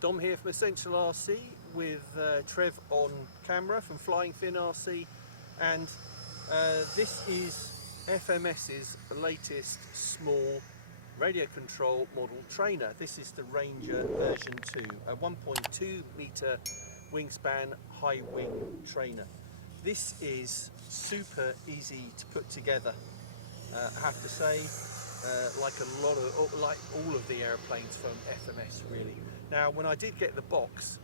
Dom here from Essential RC with Trev on camera from Flying Fin RC, and this is FMS's latest small radio control model trainer. This is the Ranger version 2, a 1.2 meter wingspan high wing trainer. This is super easy to put together, I have to say, like all of the airplanes from FMS really. Now when I did get the box,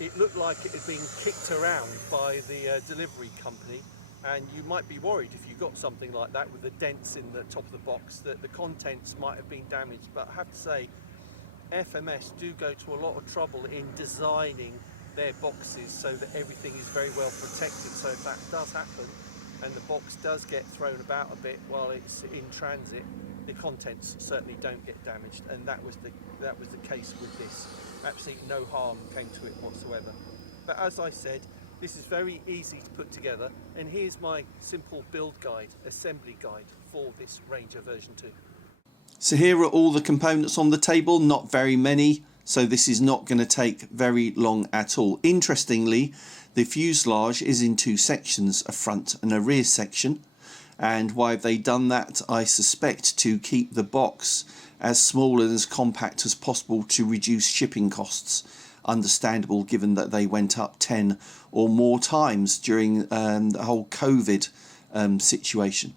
it looked like it had been kicked around by the delivery company, and you might be worried if you got something like that with the dents in the top of the box that the contents might have been damaged. But I have to say, FMS do go to a lot of trouble in designing their boxes so that everything is very well protected, so if that does happen and the box does get thrown about a bit while it's in transit, the contents certainly don't get damaged, and that was the case with this. Absolutely no harm came to it whatsoever. But as I said, this is very easy to put together, and here's my simple build guide, assembly guide for this Ranger version 2. So here are all the components on the table, not very many, so this is not going to take very long at all. Interestingly, the fuselage is in two sections, a front and a rear section. And why have they done that? I suspect to keep the box as small and as compact as possible to reduce shipping costs. Understandable, given that they went up 10 or more times during the whole COVID situation.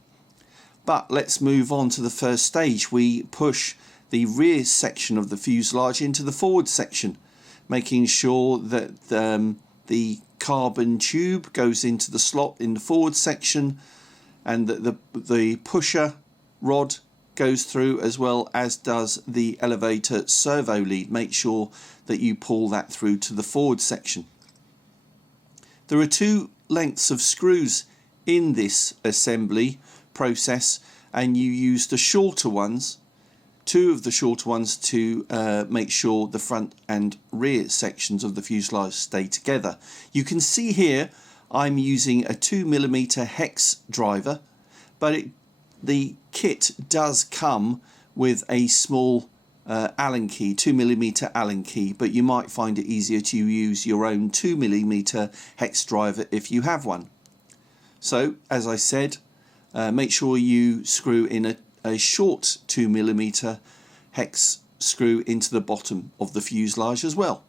But let's move on to the first stage. We push the rear section of the fuselage into the forward section, making sure that the carbon tube goes into the slot in the forward section, and that the pusher rod goes through, as well as does the elevator servo lead. Make sure that you pull that through to the forward section. There are two lengths of screws in this assembly process, and you use the shorter ones, two of the shorter ones, to make sure the front and rear sections of the fuselage stay together. You can see here I'm using a 2mm hex driver, but the kit does come with a small Allen key, 2mm Allen key, but you might find it easier to use your own 2mm hex driver if you have one. So, as I said, make sure you screw in a short 2mm hex screw into the bottom of the fuselage as well.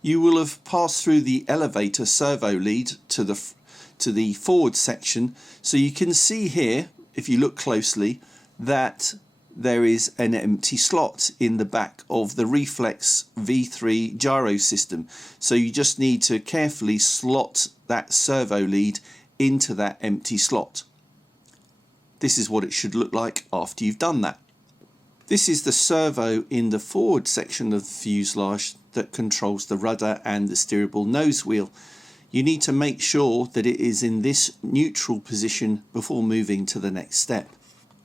You will have passed through the elevator servo lead to the forward section, so you can see here, if you look closely, that there is an empty slot in the back of the Reflex V3 gyro system. So you just need to carefully slot that servo lead into that empty slot. This is what it should look like after you've done that. This is the servo in the forward section of the fuselage that controls the rudder and the steerable nose wheel. You need to make sure that it is in this neutral position before moving to the next step.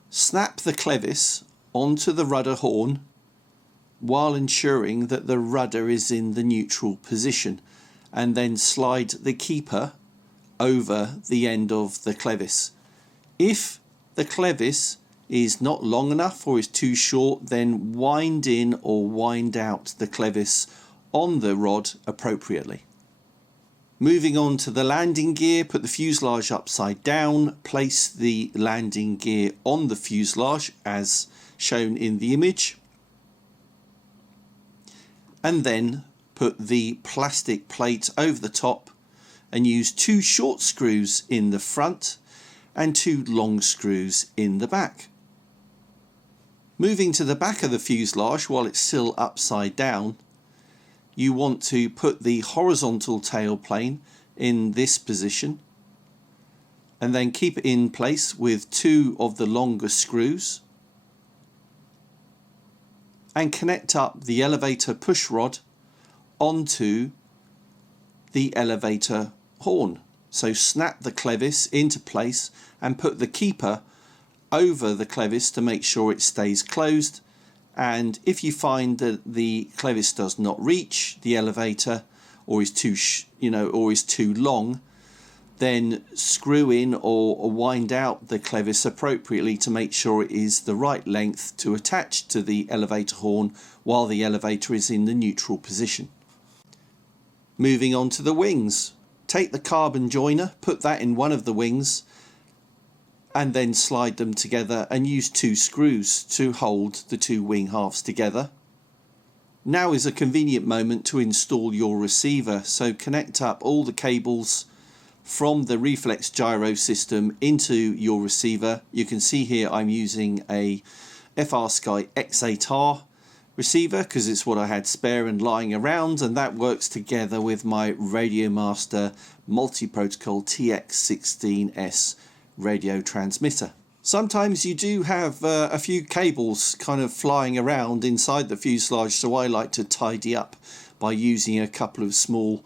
Snap the clevis onto the rudder horn while ensuring that the rudder is in the neutral position, and then slide the keeper over the end of the clevis. If the clevis is not long enough or is too short, then wind in or wind out the clevis on the rod appropriately. Moving on to the landing gear, put the fuselage upside down, place the landing gear on the fuselage as shown in the image, and then put the plastic plate over the top and use two short screws in the front and two long screws in the back. Moving to the back of the fuselage while it's still upside down, you want to put the horizontal tail plane in this position and then keep it in place with two of the longer screws, and connect up the elevator push rod onto the elevator horn. So snap the clevis into place and put the keeper over the clevis to make sure it stays closed. And if you find that the clevis does not reach the elevator or is too long, then screw in or wind out the clevis appropriately to make sure it is the right length to attach to the elevator horn while the elevator is in the neutral position. Moving on to the wings. Take the carbon joiner, put that in one of the wings, and then slide them together and use 2 screws to hold the 2 wing halves together. Now is a convenient moment to install your receiver, so connect up all the cables from the Reflex gyro system into your receiver. You can see here I'm using a FrSky X8R receiver because it's what I had spare and lying around, and that works together with my Radiomaster multi-protocol TX16S radio transmitter. Sometimes you do have a few cables kind of flying around inside the fuselage, so I like to tidy up by using a couple of small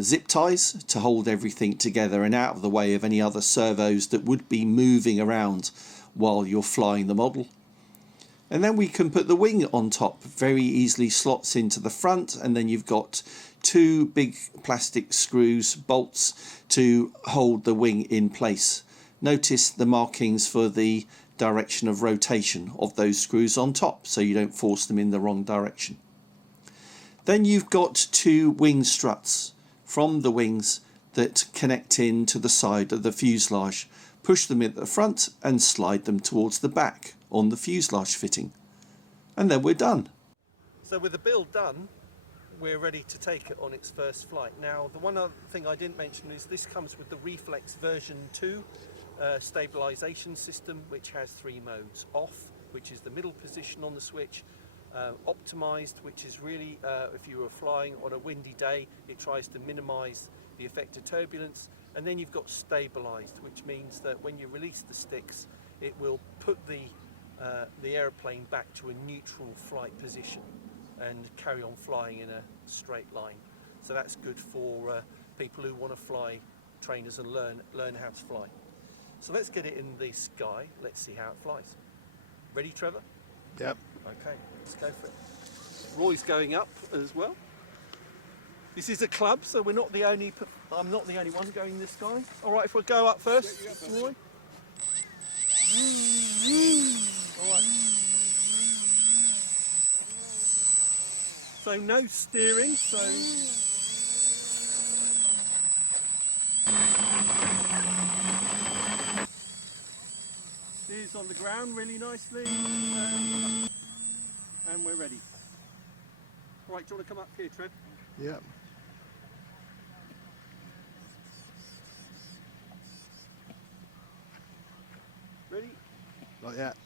zip ties to hold everything together and out of the way of any other servos that would be moving around while you're flying the model. And then we can put the wing on top. Very easily slots into the front, and then you've got 2 big plastic screws, bolts, to hold the wing in place. Notice the markings for the direction of rotation of those screws on top, so you don't force them in the wrong direction. Then you've got 2 wing struts from the wings that connect in to the side of the fuselage. Push them at the front and slide them towards the back on the fuselage fitting, and then we're done. So with the build done, we're ready to take it on its first flight. Now, the one other thing I didn't mention is this comes with the Reflex version 2 stabilisation system, which has 3 modes: off, which is the middle position on the switch; optimised, which is really if you were flying on a windy day, it tries to minimise the effect of turbulence; and then you've got stabilised, which means that when you release the sticks, it will put the aeroplane back to a neutral flight position and carry on flying in a straight line. So that's good for people who want to fly trainers and learn how to fly. So let's get it in the sky. Let's see how it flies. Ready, Trevor? Yep. Okay, let's go for it. Roy's going up as well. This is a club, so we're not the only. I'm not the only one going in the sky. All right, if we go up first, Roy. All right. So no steering. So steers on the ground really nicely, and we're ready. All right, do you want to come up here, Trev? Yep. Ready? Not yet.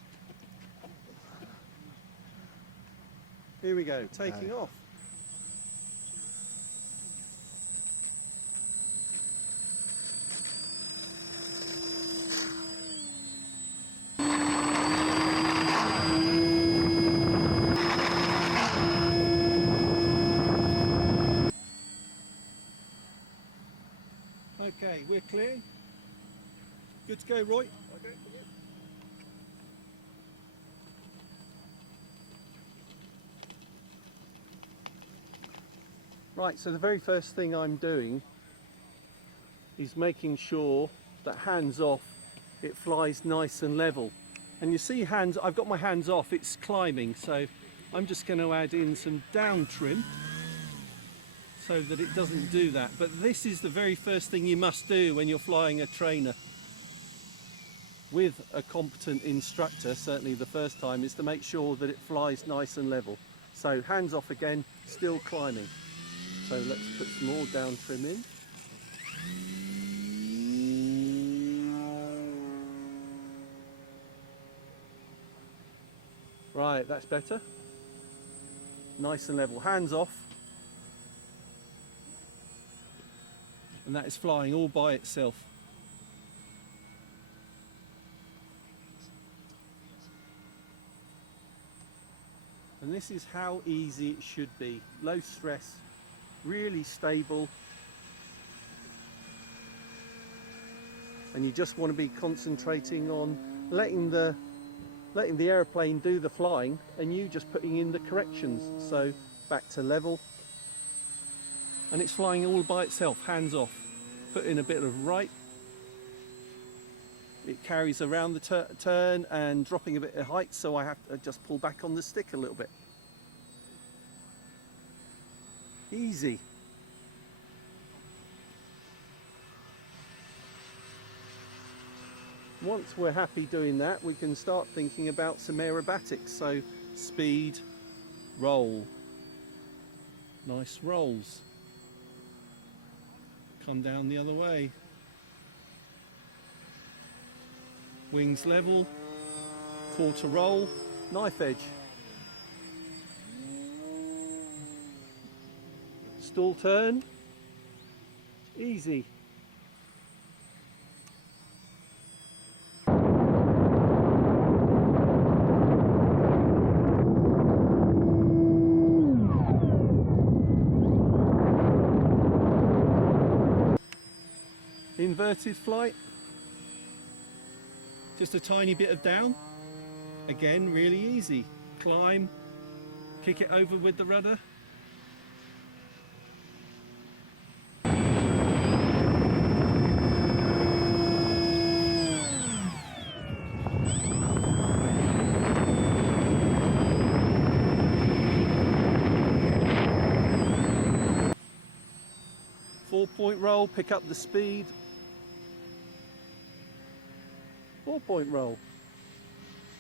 Here we go, taking off. Okay, we're clear. Good to go, Roy? Okay. Right, so the very first thing I'm doing is making sure that hands off, it flies nice and level. And you see hands, I've got my hands off, it's climbing, so I'm just going to add in some down trim so that it doesn't do that. But this is the very first thing you must do when you're flying a trainer with a competent instructor, certainly the first time, is to make sure that it flies nice and level. So hands off again, still climbing. So let's put some more down trim in. Right, that's better. Nice and level, hands off. And that is flying all by itself. And this is how easy it should be. Low stress, really stable. And you just want to be concentrating on letting the airplane do the flying and you just putting in the corrections. So back to level. And it's flying all by itself, hands off. put in a bit of right. It carries around the turn and dropping a bit of height, so I have to just pull back on the stick a little bit. Easy. Once we're happy doing that, we can start thinking about some aerobatics. So speed, roll, nice rolls. Come down the other way. Wings level, quarter roll, knife edge. Stall turn, easy. Inverted flight, just a tiny bit of down, again really easy. Climb, kick it over with the rudder. Four-point roll, pick up the speed. 4-point roll.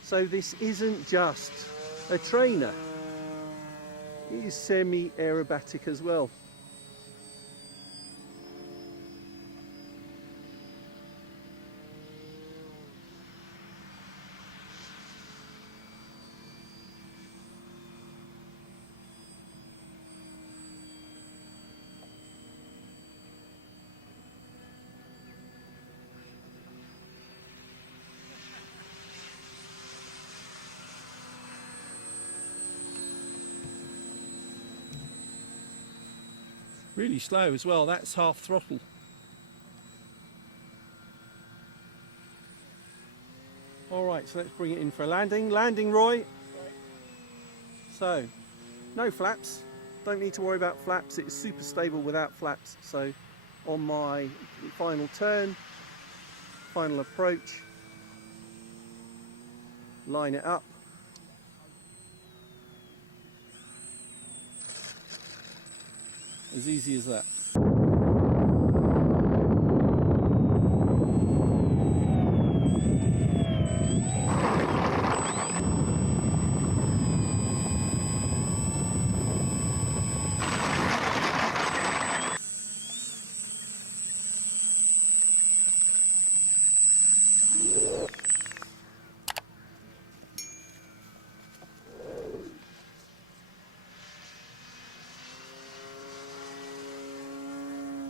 So this isn't just a trainer, it is semi-aerobatic as well. Really slow as well, that's half throttle. Alright, so let's bring it in for a landing. Landing, Roy. So, no flaps. Don't need to worry about flaps. It's super stable without flaps. So, on my final turn, final approach, line it up. As easy as that.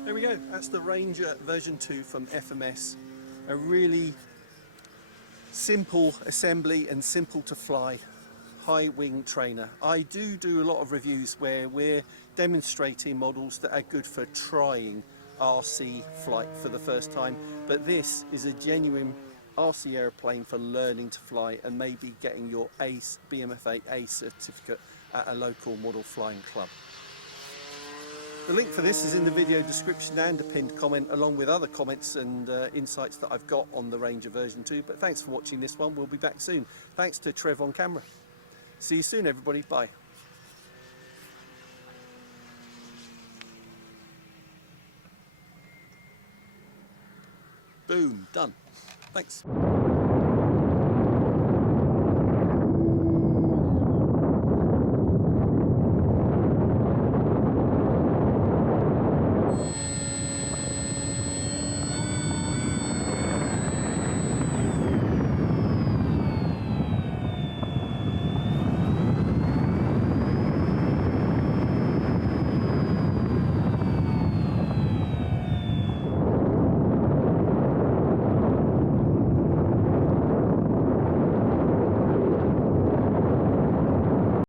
There we go, that's the Ranger version 2 from FMS. A really simple assembly and simple to fly high wing trainer. I do a lot of reviews where we're demonstrating models that are good for trying RC flight for the first time, but this is a genuine RC airplane for learning to fly and maybe getting your ACE, BMFA certificate at a local model flying club. The link for this is in the video description and a pinned comment, along with other comments and insights that I've got on the Ranger version 2. But thanks for watching this one. We'll be back soon. Thanks to Trevor on camera. See you soon, everybody. Bye. Boom. Done. Thanks.